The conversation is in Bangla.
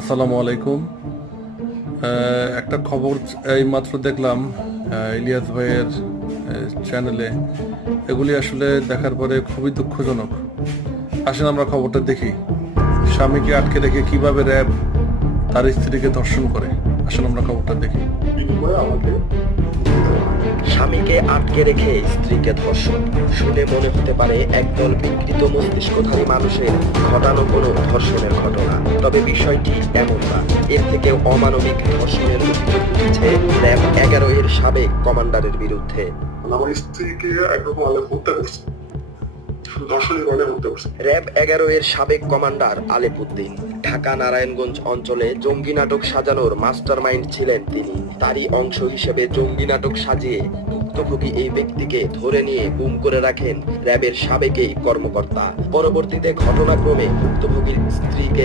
আসসালামু আলাইকুম। একটা খবর এই মাত্র দেখলাম ইলিয়াস ভাইয়ের চ্যানেলে এগুলি আসলে দেখার পরে খুবই দুঃখজনক। আসেন আমরা খবরটা দেখি। স্বামীকে আটকে রেখে কীভাবে র্যাব তার স্ত্রীকে ধর্ষণ করে? আসেন আমরা খবরটা দেখি। আমাকে স্বামীকে আটকে রেখে স্ত্রীকে ধর্ষণ। শুনে মনে হতে পারে একদল বিকৃত মস্তিষ্কধারী মানুষের ঘটানো কোনো ধর্ষণের ঘটনা। তবে বিষয়টি এমন না। এর থেকে অমানবিক ধর্ষণের অভিযোগ উঠেছে র্যাব এগারো এর সাবেক কমান্ডারের বিরুদ্ধে। আমার স্ত্রীকে একরকম আলে হত্যা করছে। ধর্ষণের কারণে হত্যা করছে। র্যাব এগারো এর সাবেক কমান্ডার আলেপ উদ্দিন ঢাকা নারায়ণগঞ্জ অঞ্চলে জঙ্গি নাটক সাজানোর মাস্টার মাইন্ড ছিলেন তিনি। তারই অংশ হিসেবে জঙ্গি নাটক সাজিয়ে ভুক্তভোগী এই ব্যক্তিকে ধরে নিয়ে গুম করে রাখেন র্যাবের সাবেক এই কর্মকর্তা। পরবর্তীতে ঘটনাক্রমে ভুক্তভোগীর স্ত্রীকে